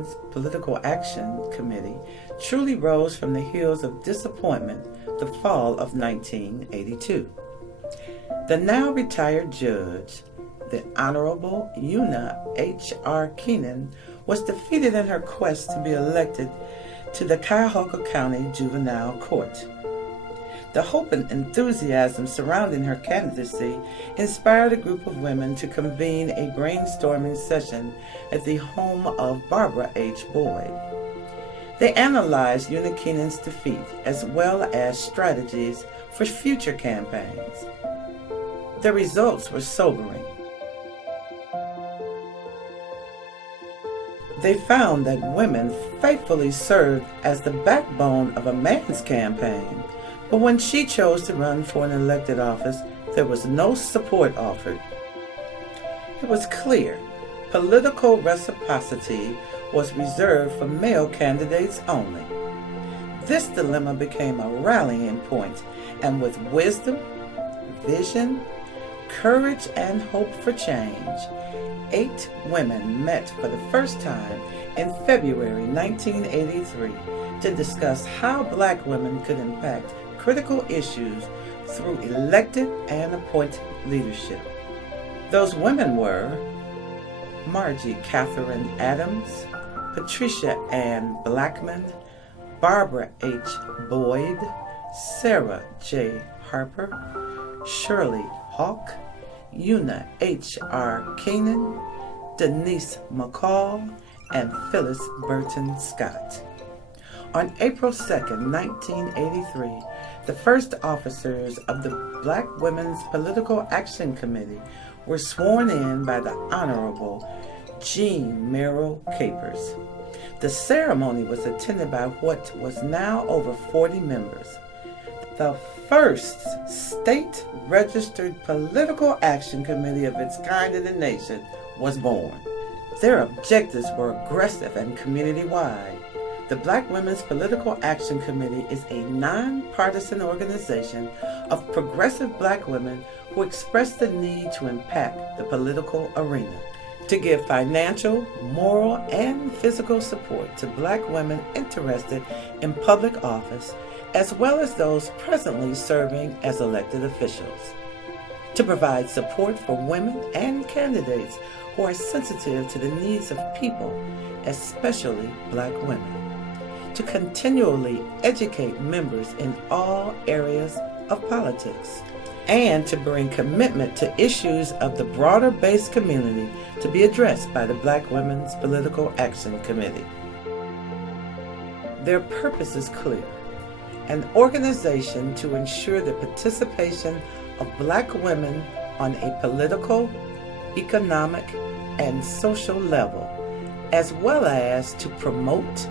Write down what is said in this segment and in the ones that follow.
Women's Political Action Committee truly rose from the hills of disappointment the fall of 1982. The now retired judge, the Honorable Una H.R. Keenan, was defeated in her quest to be elected to the Cuyahoga County Juvenile Court. The hope and enthusiasm surrounding her candidacy inspired a group of women to convene a brainstorming session at the home of Barbara H. Boyd. They analyzed Una Keenan's defeat as well as strategies for future campaigns. The results were sobering. They found that women faithfully served as the backbone of a man's campaign, but when she chose to run for an elected office, there was no support offered. It was clear political reciprocity was reserved for male candidates only. This dilemma became a rallying point, and with wisdom, vision, courage, and hope for change, 8 women met for the first time in February 1983 to discuss how Black women could impact critical issues through elected and appointed leadership. Those women were Margie Catherine Adams, Patricia Ann Blackman, Barbara H. Boyd, Sarah J. Harper, Shirley Hawk, Una H.R. Keenan, Denise McCall, and Phyllis Burton Scott. On April 2, 1983, the first officers of the Black Women's Political Action Committee were sworn in by the Honorable Jean Merrill Capers. The ceremony was attended by what was now over 40 members. The first state-registered political action committee of its kind in the nation was born. Their objectives were aggressive and community-wide. The Black Women's Political Action Committee is a nonpartisan organization of progressive Black women who express the need to impact the political arena, to give financial, moral, and physical support to Black women interested in public office, as well as those presently serving as elected officials, to provide support for women and candidates who are sensitive to the needs of people, especially Black women, to continually educate members in all areas of politics, and to bring commitment to issues of the broader base community to be addressed by the Black Women's Political Action Committee. Their purpose is clear: an organization to ensure the participation of Black women on a political, economic, and social level, as well as to promote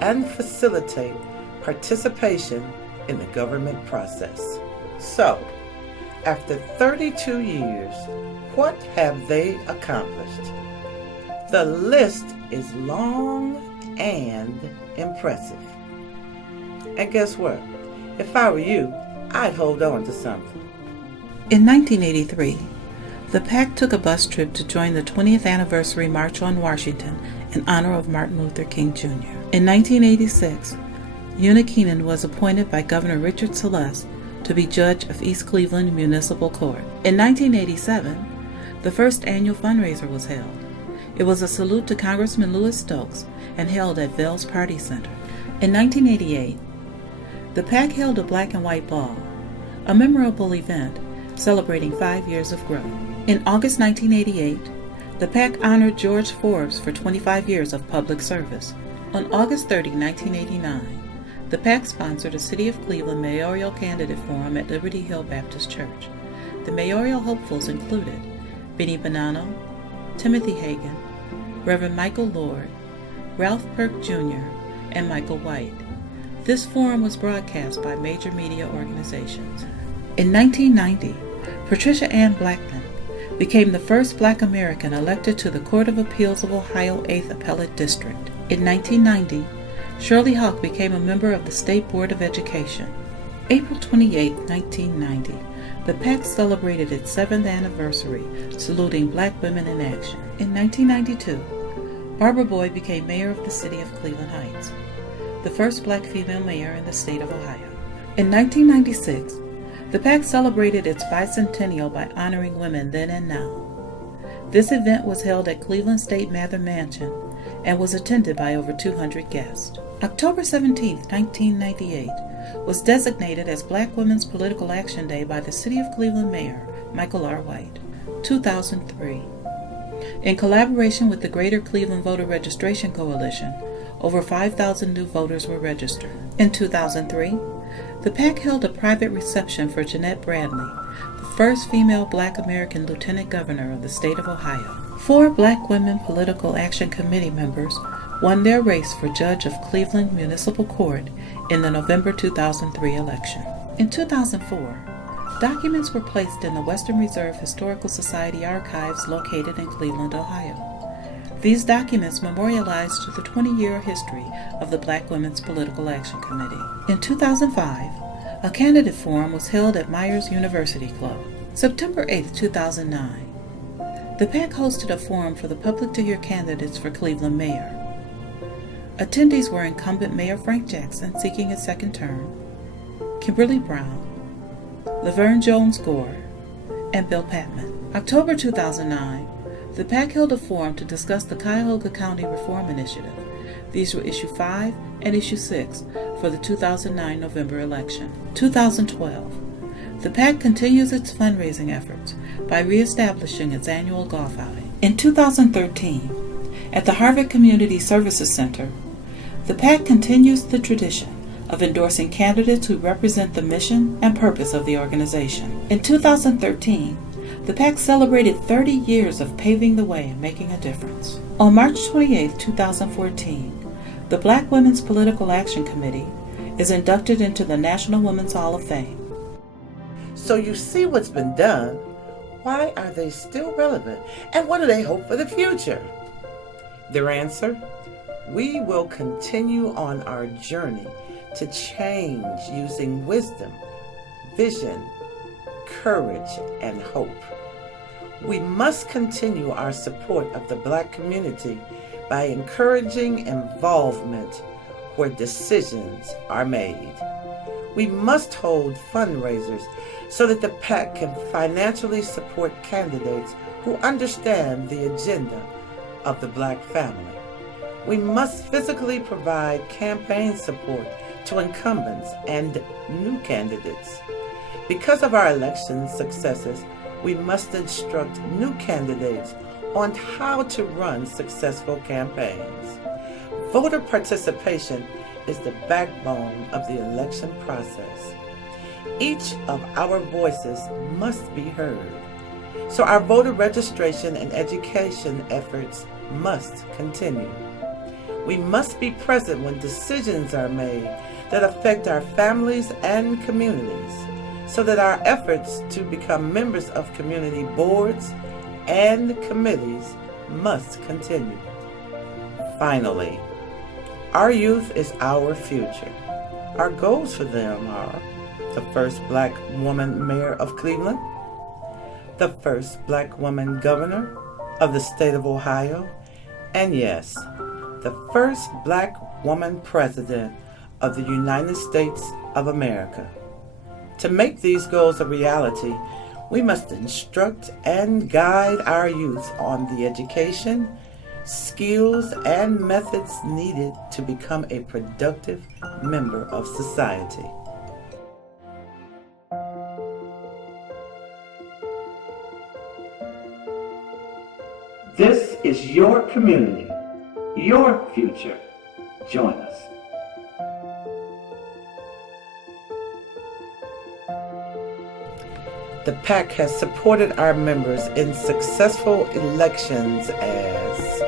and facilitate participation in the government process. So, after 32 years, what have they accomplished? The list is long and impressive. And guess what? If I were you, I'd hold on to something. In 1983, the PAC took a bus trip to join the 20th anniversary March on Washington in honor of Martin Luther King Jr. In 1986, Una Keenan was appointed by Governor Richard Celeste to be judge of East Cleveland Municipal Court. In 1987, the first annual fundraiser was held. It was a salute to Congressman Louis Stokes and held at Vale's Party Center. In 1988, the PAC held a black and white ball, a memorable event celebrating 5 years of growth. In August 1988, the PAC honored George Forbes for 25 years of public service. On August 30, 1989, the PAC sponsored a City of Cleveland Mayoral Candidate Forum at Liberty Hill Baptist Church. The mayoral hopefuls included Benny Bonanno, Timothy Hagan, Reverend Michael Lord, Ralph Perk Jr., and Michael White. This forum was broadcast by major media organizations. In 1990, Patricia Ann Blackman became the first Black American elected to the Court of Appeals of Ohio 8th Appellate District. In 1990, Shirley Hawk became a member of the State Board of Education. April 28, 1990, the PAC celebrated its 7th anniversary, saluting Black women in action. In 1992, Barbara Boyd became mayor of the city of Cleveland Heights, the first black female mayor in the state of Ohio. In 1996, the PAC celebrated its bicentennial by honoring women then and now. This event was held at Cleveland State Mather Mansion and was attended by over 200 guests. October 17, 1998, was designated as Black Women's Political Action Day by the City of Cleveland Mayor Michael R. White. 2003. In collaboration with the Greater Cleveland Voter Registration Coalition, over 5,000 new voters were registered. In 2003, the PAC held a private reception for Jeanette Bradley, the first female Black American Lieutenant Governor of the state of Ohio. 4 Black Women Political Action Committee members won their race for judge of Cleveland Municipal Court in the November 2003 election. In 2004, documents were placed in the Western Reserve Historical Society archives located in Cleveland, Ohio. These documents memorialized the 20-year history of the Black Women's Political Action Committee. In 2005, a candidate forum was held at Myers University Club. September 8, 2009, the PAC hosted a forum for the public to hear candidates for Cleveland mayor. Attendees were incumbent Mayor Frank Jackson seeking his second term, Kimberly Brown, Laverne Jones Gore, and Bill Patman. October 2009, the PAC held a forum to discuss the Cuyahoga County Reform Initiative. These were Issue 5 and Issue 6 for the 2009 November election. 2012, the PAC continues its fundraising efforts by reestablishing its annual golf outing. In 2013, at the Harvard Community Services Center, the PAC continues the tradition of endorsing candidates who represent the mission and purpose of the organization. In 2013, the PAC celebrated 30 years of paving the way and making a difference. On March 28, 2014, the Black Women's Political Action Committee is inducted into the National Women's Hall of Fame. So you see what's been done. Why are they still relevant? And what do they hope for the future? Their answer? We will continue on our journey to change using wisdom, vision, courage, and hope. We must continue our support of the Black community by encouraging involvement where decisions are made. We must hold fundraisers so that the PAC can financially support candidates who understand the agenda of the Black family. We must physically provide campaign support to incumbents and new candidates. Because of our election successes, we must instruct new candidates on how to run successful campaigns. Voter participation is the backbone of the election process. Each of our voices must be heard. So our voter registration and education efforts must continue. We must be present when decisions are made that affect our families and communities, so that our efforts to become members of community boards and committees must continue. Finally, our youth is our future. Our goals for them are the first Black woman mayor of Cleveland, the first Black woman governor of the state of Ohio, and yes, the first Black woman president of the United States of America. To make these goals a reality, we must instruct and guide our youth on the education, skills, and methods needed to become a productive member of society. This is your community, your future. Join us. The PAC has supported our members in successful elections as